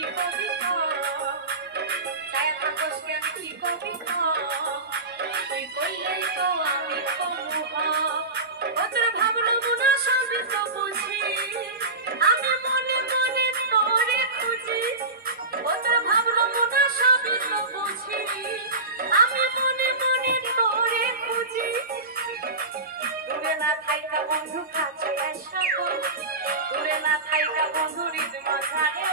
কি কবি ছায়া থাকস কেন কি কবি তুই কইলেই তো আমি কমুহ তোর ভাবনা মুনা সবই তো বুঝি আমি মনে মনে তোরে খুঁজি তোর ভাবনা মুনা সবই তো বুঝি আমি মনে মনে তোরে খুঁজি দূরে না থাইকা বন্ধু কাছে এসো দূরে না থাইকা বন্ধু হৃদ মাঝারে